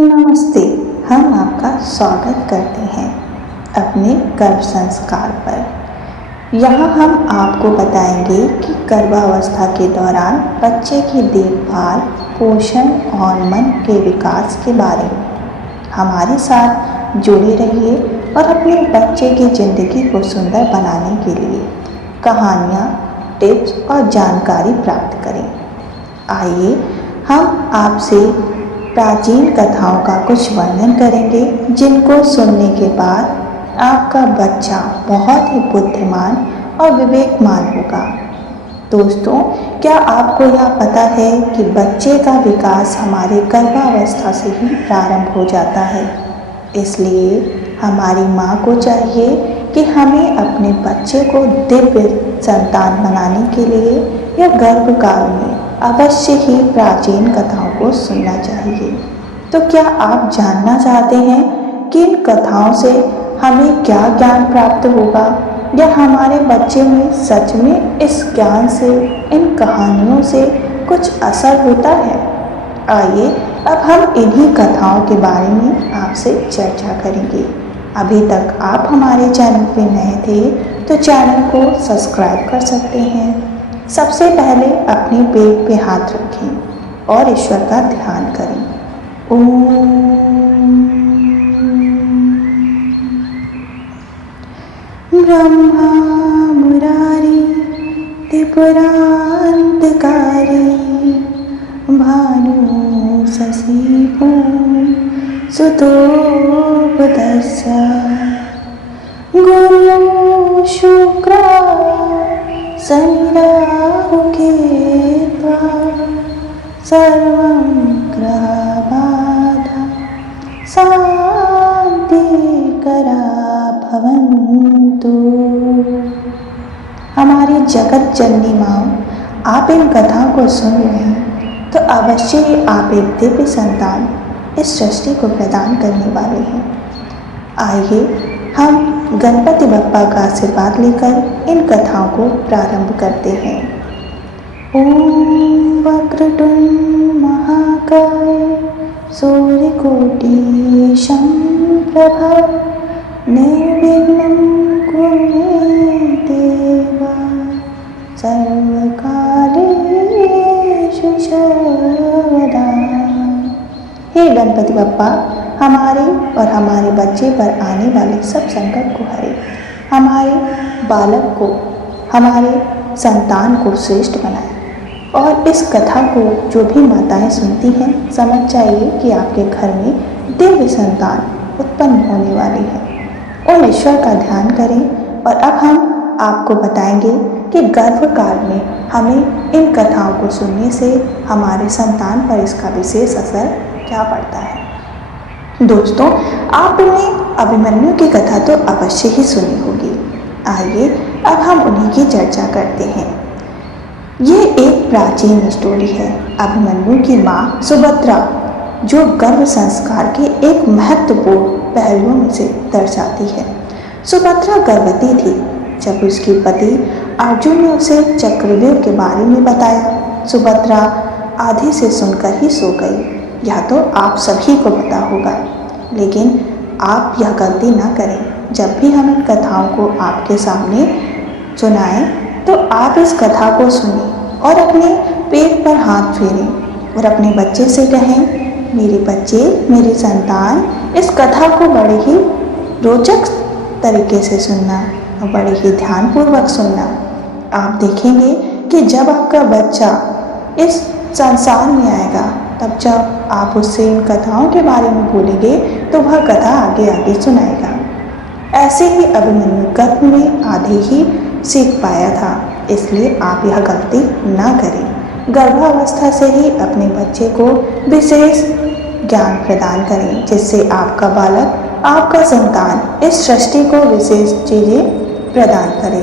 नमस्ते। हम आपका स्वागत करते हैं अपने गर्भ संस्कार पर। यहाँ हम आपको बताएंगे कि गर्भावस्था के दौरान बच्चे की देखभाल, पोषण और मन के विकास के बारे में हमारे साथ जुड़े रहिए और अपने बच्चे की ज़िंदगी को सुंदर बनाने के लिए कहानियाँ, टिप्स और जानकारी प्राप्त करें। आइए हम आपसे प्राचीन कथाओं का कुछ वर्णन करेंगे जिनको सुनने के बाद आपका बच्चा बहुत ही बुद्धिमान और विवेकमान होगा। दोस्तों, क्या आपको यह पता है कि बच्चे का विकास हमारे गर्भावस्था से ही प्रारंभ हो जाता है। इसलिए हमारी माँ को चाहिए कि हमें अपने बच्चे को दिव्य संतान बनाने के लिए या गर्भकाल में अवश्य ही प्राचीन कथाओं को सुनना चाहिए। तो क्या आप जानना चाहते हैं कि इन कथाओं से हमें क्या ज्ञान प्राप्त होगा या हमारे बच्चे में सच में इस ज्ञान से, इन कहानियों से कुछ असर होता है? आइए अब हम इन्हीं कथाओं के बारे में आपसे चर्चा करेंगे। अभी तक आप हमारे चैनल पर नए थे तो चैनल को सब्सक्राइब कर सकते हैं। सबसे पहले अपने पेट पे हाथ रखें और ईश्वर का ध्यान करें। ओम ब्रह्मा मुरारी त्रिपुरांतकारी भानु शशि सुतो बुधस्स गुरु शुक्र शनिराहु केत्वा सर्वं ग्रहबाधा शान्तिकरा भवन्तु। हमारी जगत जननी माँ, आप इन कथाओं को सुन रहे हैं तो अवश्य ही आप एक दिव्य संतान इस सृष्टि को प्रदान करने वाले हैं। आइए हम गणपति बप्पा का आशीर्वाद लेकर इन कथाओं को प्रारंभ करते हैं। ओम वक्रतुंड महाकाय सूर्यकोटि समप्रभा निर्विघ्नं कुरु मे देव सर्वकार्येषु सर्वदा। हे गणपति बप्पा, हमारे और हमारे बच्चे पर आने वाले सब संकट को हरे, हमारे बालक को, हमारे संतान को श्रेष्ठ बनाए। और इस कथा को जो भी माताएं सुनती हैं, समझ जाइए कि आपके घर में दिव्य संतान उत्पन्न होने वाली है। और ईश्वर का ध्यान करें। और अब हम आपको बताएंगे कि गर्भकाल में हमें इन कथाओं को सुनने से हमारे संतान पर इसका विशेष असर क्या पड़ता है। दोस्तों, आपने अभिमन्यु की कथा तो अवश्य ही सुनी होगी। आइए अब हम उन्हीं की चर्चा करते हैं। ये एक प्राचीन स्टोरी है अभिमन्यु की माँ सुभद्रा, जो गर्भ संस्कार के एक महत्वपूर्ण पहलुओं में से दर्शाती है। सुभद्रा गर्भवती थी जब उसके पति अर्जुन ने उसे चक्रव्यूह के बारे में बताया। सुभद्रा आधे से सुनकर ही सो गई। यह तो आप सभी को पता होगा, लेकिन आप यह गलती ना करें। जब भी हम इन कथाओं को आपके सामने सुनाएं तो आप इस कथा को सुनें और अपने पेट पर हाथ फेरें और अपने बच्चे से कहें, मेरे बच्चे, मेरी संतान, इस कथा को बड़े ही रोचक तरीके से सुनना और बड़े ही ध्यानपूर्वक सुनना। आप देखेंगे कि जब आपका बच्चा इस संसार में आएगा, तब जब आप उससे इन कथाओं के बारे में बोलेंगे तो वह कथा आगे आगे सुनाएगा। ऐसे ही अभिमन्यु गर्भ में आधे ही सीख पाया था, इसलिए आप यह गलती ना करें। गर्भावस्था से ही अपने बच्चे को विशेष ज्ञान प्रदान करें, जिससे आपका बालक, आपका संतान इस सृष्टि को विशेष चीज़ें प्रदान करे।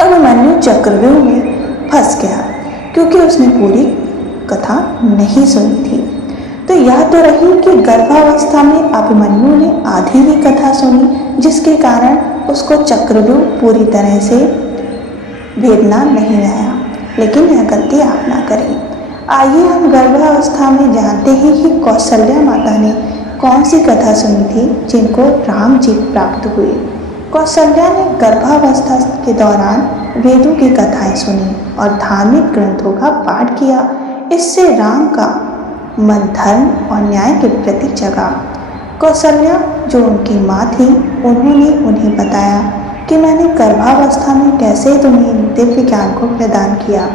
अभिमन्यु चक्रव्यूह में फंस गया क्योंकि उसने पूरी कथा नहीं सुनी थी। तो यह तो रही कि गर्भावस्था में अभिमन्यु ने आधी ही कथा सुनी, जिसके कारण उसको चक्रव्यूह पूरी तरह से भेदना नहीं आया। लेकिन यह गलती आप ना करें। आइए हम गर्भावस्था में जानते हैं कि कौशल्या माता ने कौन सी कथा सुनी थी जिनको राम जी प्राप्त हुए। कौशल्या ने गर्भावस्था के दौरान वेदों की कथाएं सुनी और धार्मिक ग्रंथों का पाठ किया। इससे राम का मन धर्म और न्याय के प्रति जगा। कौशल्या जो उनकी माँ थी, उन्होंने उन्हें बताया कि मैंने गर्भावस्था में कैसे तुम्हें दिव्य ज्ञान को प्रदान किया।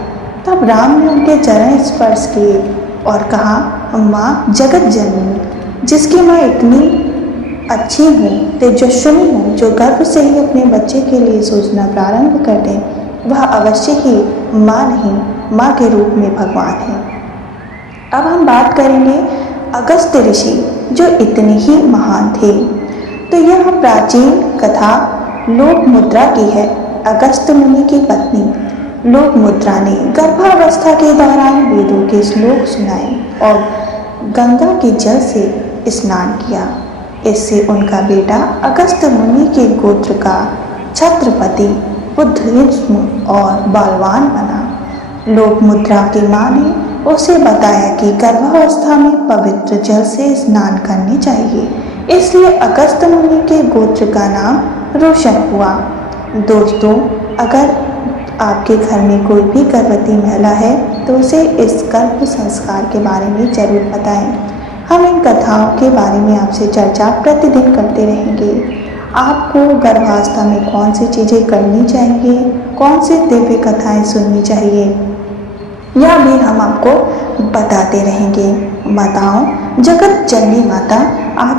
तब राम ने उनके चरण स्पर्श किए और कहा, माँ जगत जननी, जिसकी मैं इतनी अच्छी हूँ, तेजस्विनी हूँ, जो गर्भ से ही अपने बच्चे के लिए सोचना प्रारंभ कर दे, वह अवश्य ही माँ नहीं, माँ के रूप में भगवान है। अब हम बात करेंगे अगस्त ऋषि, जो इतने ही महान थे। तो यह प्राचीन कथा लोकमुद्रा की है। अगस्त मुनि की पत्नी लोकमुद्रा ने गर्भावस्था के दौरान वेदों के श्लोक सुनाए और गंगा के जल से स्नान किया। इससे उनका बेटा अगस्त मुनि के गोत्र का छत्रपति बुद्धिज्म और बलवान बना। लोकमुद्रा की माँ ने उसे बताया कि गर्भावस्था में पवित्र जल से स्नान करने चाहिए, इसलिए अगस्त मुनि के गोत्र का नाम रोशन हुआ। दोस्तों, अगर आपके घर में कोई भी गर्भवती महिला है तो उसे इस गर्भ संस्कार के बारे में जरूर बताएं। हम इन कथाओं के बारे में आपसे चर्चा प्रतिदिन करते रहेंगे। आपको गर्भावस्था में कौन सी चीज़ें करनी चाहिए, कौन सी दिव्य कथाएं सुननी चाहिए, यह भी हम आपको बताते रहेंगे। माताओं, जगत जननी माता, आप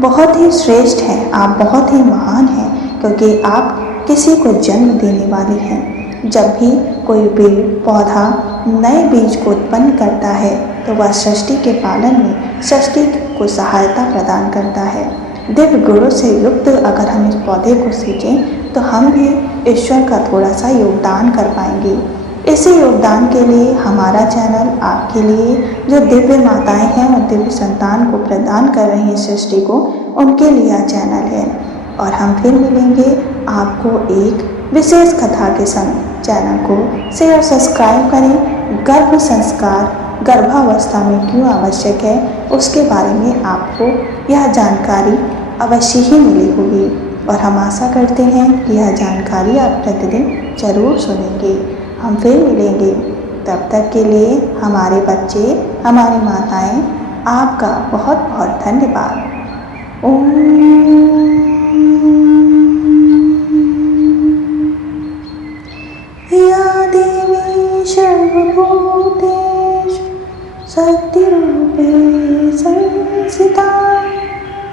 बहुत ही श्रेष्ठ हैं, आप बहुत ही महान हैं, क्योंकि आप किसी को जन्म देने वाली हैं। जब भी कोई पेड़ पौधा नए बीज को उत्पन्न करता है तो वह सृष्टि के पालन में सृष्टि को सहायता प्रदान करता है। दिव्य गुणों से युक्त अगर हम इस पौधे को सींचें तो हम भी ईश्वर का थोड़ा सा योगदान कर पाएंगे। इसी योगदान के लिए हमारा चैनल आपके लिए, जो दिव्य माताएं हैं और दिव्य संतान को प्रदान कर रही हैं सृष्टि को, उनके लिए यह चैनल है। और हम फिर मिलेंगे आपको एक विशेष कथा के संग। चैनल को शेयर सब्सक्राइब करें। गर्भ संस्कार गर्भावस्था में क्यों आवश्यक है, उसके बारे में आपको यह जानकारी अवश्य ही मिली होगी और हम आशा करते हैं कि यह जानकारी आप प्रतिदिन जरूर सुनेंगे। हम फिर मिलेंगे, तब तक के लिए हमारे बच्चे, हमारी माताएं, आपका बहुत बहुत धन्यवाद। या देवी सर्वभूतेषु शक्तिरूपेण संस्थिता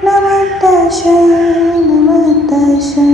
नमस्तस्यै नमस्तस्यै।